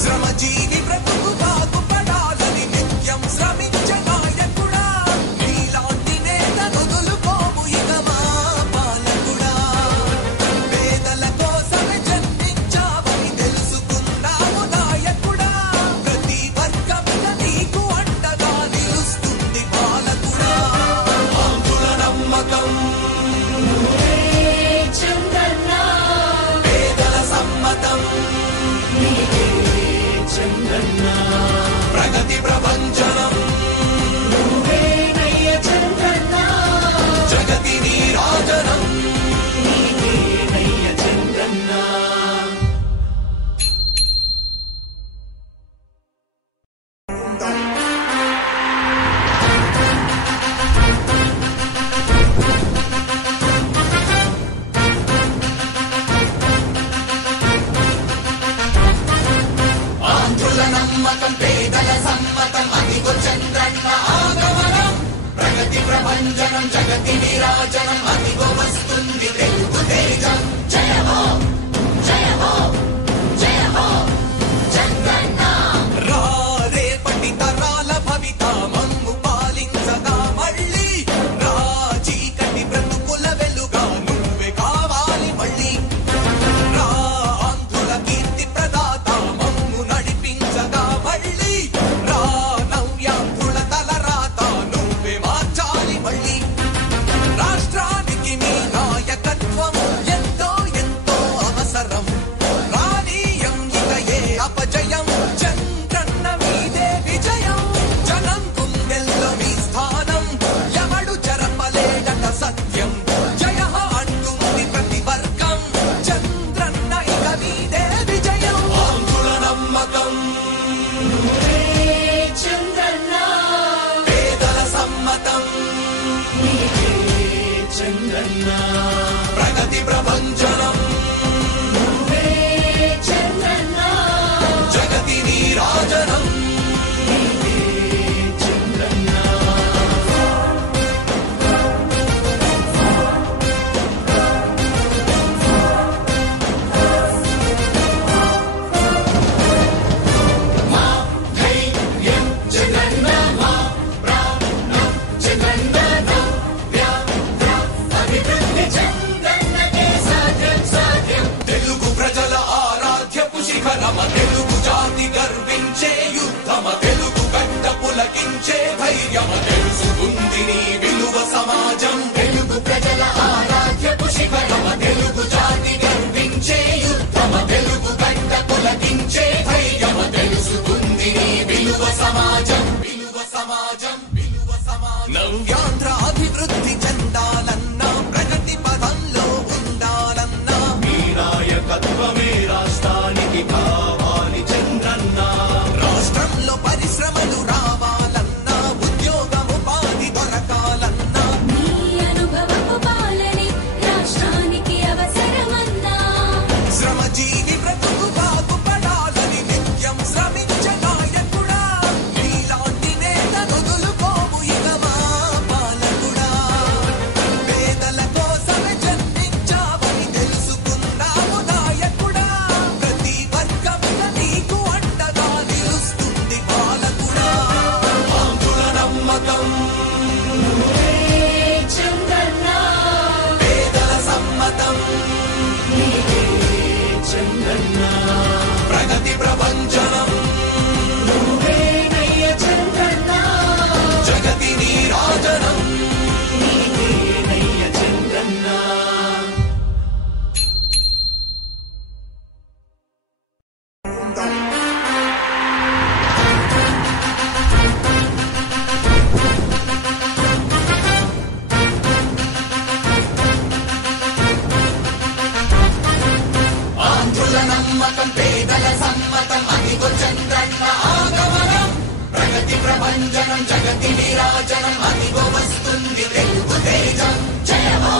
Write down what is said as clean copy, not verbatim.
శ్రమజీవి బ్రతుకు బాగుపడాలని నిత్యం శ్రమించే నాయకుడా నీలాంటి నేత వదులుకోము ఇక మా పాలకుడా పేదల కోసమే జన్మించావని తెలుసుకున్నావు నాయకుడా ప్రతి వర్గంగా నీకు అండగా నిలుస్తుంది పాలకుడా ఆంధ్రుల నమ్మకం పేదల సమ్మతం ప్రగతి ప్రపంచనం జగతి నీరాజనం ఆంధ్రుల నమ్మకం పేదల సమ్మతం అదిగో చంద్రన్న ఆగమనం ప్రగతి ప్రపంచనం జగతి నీరాజనం అదిగో వస్తుంది తెలుగు తేజం జయ హో జయ హో జయ హో చంద్రన్న రా రేపటి తరాల భవిత మమ్ము పాలించగా మళ్ళీ రా చీకటి బ్రతుకుల వెలుగా నువ్వే కావాలి మళ్ళీ రా ఆంధ్రుల కీర్తి ప్రదాత మమ్ము నడిపించగా మళ్ళీ రా నవ్యాంధ్రుల తలరాత నువ్వే మార్చాలి మళ్ళీ రాష్ట్రానికి నీ నాయకత్వం ఎంతో ఎంతో అవసరం రానీయం ఇక ఏ అపజయం చంద్రన్న మీదే విజయం జనం గుండెల్లో మీ స్థానం ఎవడు చెరపలేడట సత్యం జయ హో అంటుంది ప్రతి వర్గం చంద్రన్న ఇక మీదే విజయం ఆంధ్రుల నమ్మకం పేదల సమ్మతం ప్రగతి ప్రపంచనం జగతి నీరాజనం మా ధైర్యం జగన్న మా ప్రాణం జగన్న నవ్యాంధ్ర అభివృద్ధి చంద్రన్నకే సాధ్యం సాధ్యం తెలుగు ప్రజల ఆరాధ్యపు శిఖరమ తెలుగు జాతి గర్వించే యుద్ధమ తెలుగు గడ్డ పులకించే ధైర్యమ తెలుసుకుంది నీ విలువ సమాజం తెలుగు ప్రజల ఆరాధ్యపు శిఖరమ తెలుగు జాతి గర్వించే యుద్ధమ తెలుగు గడ్డ పులకించే ధైర్యమ తెలుసుకుంది నీ విలువ సమాజం విలువ సమాజం విలువ సమాజం నవ్యాంధ్ర అభివృద్ధి చెందాలన్నా ప్రగతి పదంలో ఉండాలన్నా నీ నాయకత్వమే రాష్ట్రానికి కావాలి చంద్రన్న రాష్ట్రంలో పరిశ్రమలు రావాలన్నా ఉద్యోగం ఉపాధి దొరకాలన్నా నీ అనుభవపు పాలనే రాష్ట్రానికి అవసరమన్నా శ్రమజీవి బ్రతుకు బాగుపడాలని నిత్యం శ్రమించే నాయకుడా నీలాంటి నేత వదులుకోము ఇక మా పాలకుడా పేదల కోసమే జన్మించావని తెలుసుకున్నావు నాయకుడా ప్రతి వర్గంగా నీకు అండగా నిలుస్తుంది పాలకుడా ఆంధ్రుల నమ్మకం చంద్రన్న పేదల సమ్మతం ప్రగతి ప్రపంచనం చంద్రన్న జగతి నీరాజనం చంద్రన్న ఆంధ్రుల నమ్మకం పేదల సమ్మతం అదిగో చంద్రన్న ఆగమనం ప్రగతి ప్రపంచనం జగతి నీరాజనం అదిగో వస్తుంది తెలుగు తేజం జయ హో